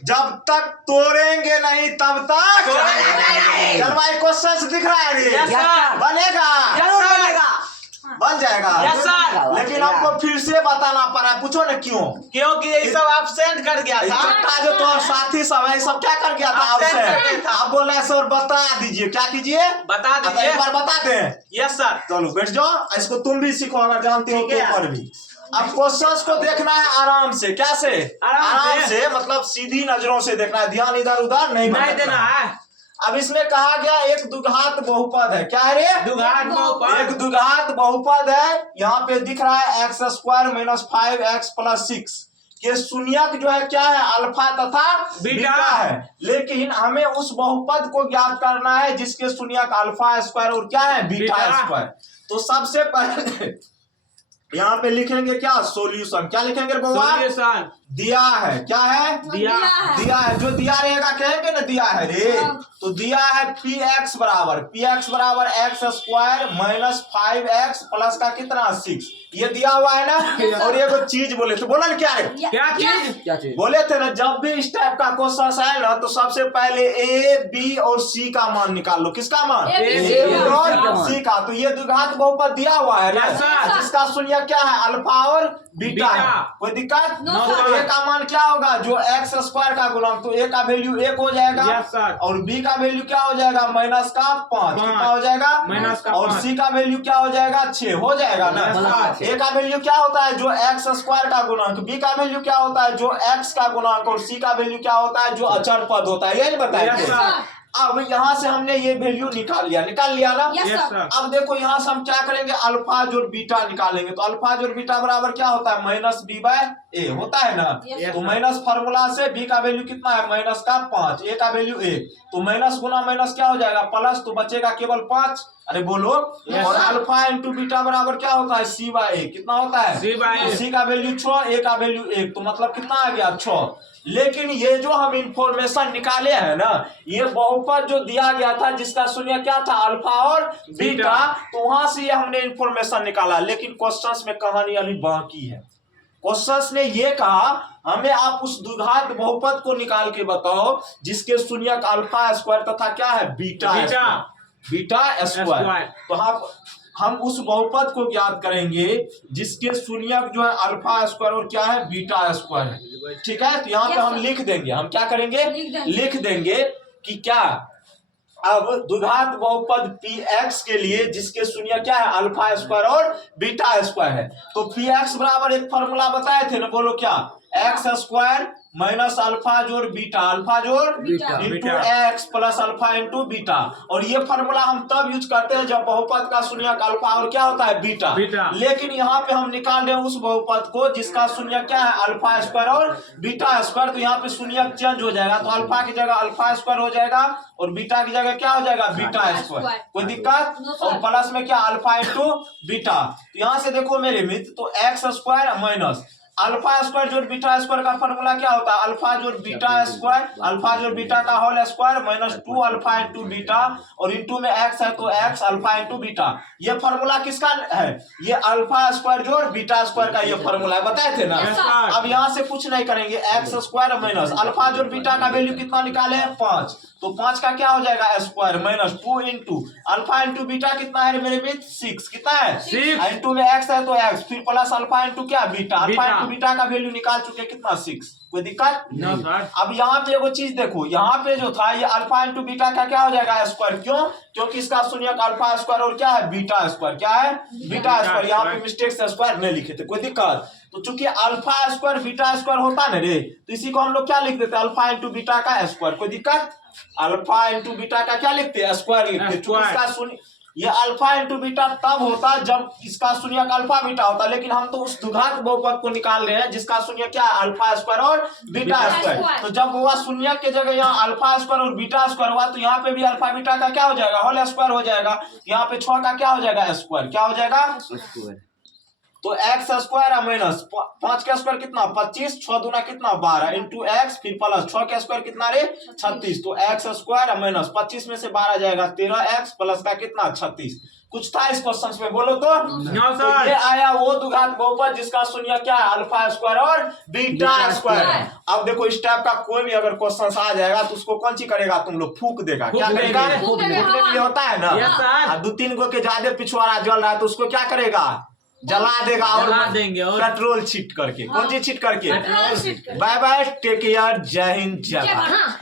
जब तक तोड़ेंगे नहीं तब तक चल भाई क्वेश्चन दिख रहा है रे। बनेगा बन जाएगा। लेकिन आपको फिर से बताना पड़ा, पूछो ना क्यों? क्योंकि ये सब एब्सेंट कर गया था। चट्टा जो तो साथी सब है सब क्या कर गया था एब्सेंट। आप बोल रहे सर बता दीजिए, क्या कीजिए बता दीजिए। एक बार बता दें। Yes sir. चलो बैठ जाओ, इसको तुम भी सीखो अगर जानते हो पेपर भी। अब क्वेश्चंस को देखना है आराम से। क्या से? आराम से मतलब सीधी नजरों से देखना है, ध्यान इधर उधर नहीं देना है। अब इसमें कहा गया एक द्विघात बहुपद है। क्या है रे? द्विघात बहुपद। एक द्विघात बहुपद है। यहाँ पे दिख रहा है x square minus 5x plus 6 के शून्यक जो है क्या है? अल्फा तथा बीटा है। लेकिन हमें उस बहुपद को ज्ञात करना है जिसके शून्यक अल्फा स्क्वायर और क्या है? Beta square. तो सबसे पहले यहाँ पे लिखेंगे क्या? सॉल्यूशन। क्या लिखेंगे बउआ? सॉल्यूशन। दिया है। क्या है? दिया है। जो दिया रहेगा कहेंगे ना दिया है रे। तो दिया है px बराबर x square minus 5x plus का कितना? 6। ये दिया हुआ है ना। और ये कोई चीज बोले थे, बोला क्या है? क्या चीज? बोले थे ना जब भी इस टाइप का क्वेश्चन आए ना तो सबसे पहले ए बी और सी का मान निकाल लो। किसका मान? ए और सी का। तो ये द्विघात बहुपद दिया हुआ है ना, जिसका शून्य क्या है? अल्फा और बीटा है। कोई दिक्कत? ए का मान क्या होगा? जो एक्स स्क्वायर का गुणक, तो ए का वैल्यू 1 हो जाएगा और बी का वैल्यू क्या हो जाएगा? माइनस का 5। कितना हो जाएगा? माइनस का। और सी का वैल्यू क्या हो जाएगा? 6 हो जाएगा ना। ए का वैल्यू क्या होता है? जो एक्स स्क्वायर का गुणक। बी का वैल्यू क्या होता है? जो एक्स का गुणक। और सी का वैल्यू क्या होता है? जो अचर पद होता है। यही बताया। अब यहाँ से हमने ये वैल्यू निकाल लिया ना। अब देखो यहाँ से हम क्या करेंगे? अल्फा जोड़ बीटा निकालेंगे। तो अल्फा जोड़ बीटा बराबर क्या होता है? माइनस बी बाय ए होता है ना। तो माइनस फॉर्मूला से बी का वैल्यू कितना है? माइनस का 5, ए का वैल्यू 1। तो माइनस गुना माइनस क्या हो जाएगा? प्लस। तो बचेगा केवल 5। अरे बोलो। और अल्फा इंटू बीटा बराबर क्या होता है? सी बाय ए। कितना होता है? सी का वैल्यू 6, ए का वैल्यू 1। तो मतलब कितना आ गया? 6। लेकिन ये जो हम इंफॉर्मेशन निकाले हैं ना, ये बहुपद जो दिया गया था जिसका शून्य क्या था? अल्फा और बीटा। तो वहां से ये हमने इंफॉर्मेशन निकाला। लेकिन क्वेश्चंस में कहानी अभी बाकी है। क्वेश्चंस ने ये कहा हमें आप उस द्विघात बहुपद को निकाल के बताओ जिसके शून्यक अल्फा स्क्वायर तथा क्या है? Beta square. तो हम उस बहुपद को ज्ञात करेंगे जिसके शून्यक जो है अल्फा स्क्वायर और क्या है? बीटा स्क्वायर है। ठीक है। तो यहाँ पे हम लिख देंगे। हम क्या करेंगे? लिख देंगे कि क्या? अब द्विघात बहुपद px के लिए जिसके शून्य क्या है? अल्फा स्क्वायर और बीटा स्क्वायर है। तो px बराबर एक फॉर्मूला बताए थे ना, बोलो क्या? एक्स स्क्वायर माइनस अल्फा जोड़ beta into x plus alpha into beta. और ये फॉर्मूला हम तब यूज करते हैं जब बहुपद का शून्यक अल्फा और क्या होता है? बीटा। लेकिन यहाँ पे हम निकाल रहे हैं उस बहुपद को जिसका शून्य क्या है? अल्फा स्क्वायर और बीटा स्क्वायर। तो यहाँ पे शून्यक चेंज हो जाएगा। तो अल्फा की जगह अल्फा स्क्वायर हो जाएगा और बीटा की जगह क्या हो जाएगा? Beta square. कोई दिक्कत? और प्लस में क्या? Alpha into beta. तो यहाँ से देखो मेरे मित्र, तो x square minus alpha square जोड़ बीटा स्क्वायर का फॉर्मूला क्या होता है? अल्फा जोड़ बीटा स्क्वायर, अल्फा जोड़ बीटा का whole square minus 2 alpha into beta. और इंटू में एक्स है तो एक्स अल्फा इंटू बीटा। ये फॉर्मूला किसका है? ये अल्फा स्क्वायर जोड़ बीटा स्क्वायर का ये फॉर्मूला है, बताए थे ना। अब यहाँ से कुछ नहीं करेंगे। एक्स स्क्वायर माइनस अल्फा जोड़ बीटा का वैल्यू कितना निकाले? 5। तो 5 का क्या हो जाएगा? Square minus 2 into alpha into beta कितना है मेरे मित्र? 6। कितना है? 6। इंटू में एक्स है तो एक्स, फिर प्लस अल्फा इंटू क्या? बीटा। अल्फा इंटू बीटा का वैल्यू निकाल चुके कितना? 6। कोई दिक्कत? अब यहाँ पे एगो चीज देखो, यहाँ पे जो था ये अल्फा इंटू बीटा का क्या हो जाएगा? स्क्वायर। क्यों? क्योंकि इसका शून्यक अल्फा स्क्वायर और क्या है? Beta square. क्या है? Beta square. यहाँ पे मिस्टेक से स्क्वायर नहीं लिखे थे। कोई दिक्कत? तो चूंकि अल्फा स्क्वायर बीटा स्क्वायर होता है रे, तो इसी को हम लोग क्या लिख देते? अल्फा इंटू बीटा का स्क्वायर। कोई दिक्कत? अल्फा इंटू बीटा का क्या लिखते हैं? स्क्वायर लिखते। चूंकि इसका शून्य ये अल्फा इंटू बीटा तब होता जब इसका शून्यक अल्फा बीटा होता। लेकिन हम तो उस द्विघात बहुपद को निकाल रहे हैं जिसका शून्य क्या है? अल्फा स्क्वायर और बीटा स्क्वायर। तो जब हुआ शून्यक के जगह यहाँ अल्फा स्क्वायर और बीटा स्क्वायर हुआ तो यहाँ पे भी अल्फा बीटा का क्या हो जाएगा? होल स्क्वायर हो जाएगा। यहाँ पे 6 का क्या हो जाएगा? स्क्वायर। क्या हो जाएगा? तो एक्स स्क्वायर माइनस 5 का स्क्वायर कितना? 25, 6 दूना कितना? 12 इंटू एक्स, फिर प्लस 6 का स्क्वायर कितना रे? 36। तो एक्स स्क्वायर माइनस 25 में से 12 जाएगा 13 एक्स प्लस का कितना? 36। कुछ था इस क्वेश्चन में, बोलो तो। नो तो सर। ये आया वो द्विघात बहुपद जिसका शून्य क्या है, अल्फा स्क्वायर और बीटा स्क्वायर। अब देखो इस टाइप का कोई भी अगर क्वेश्चन आ जाएगा तो उसको कौन सी करेगा तुम लोग, फूक देगा। क्या फूक करेगा, देंगे, फूक देंगे, फूकने के लिए होता है ना। Yes, sir। 2-3 गो के ज्यादा पिछवाड़ा जल रहा है तो उसको क्या करेगा, जला देगा और जला देंगे और पेट्रोल छीट करके। कौन सी छीट करके। पेट्रोल छीट करके। बाय बाय, टेक केयर, जय हिंद जय जय भारत। भारत।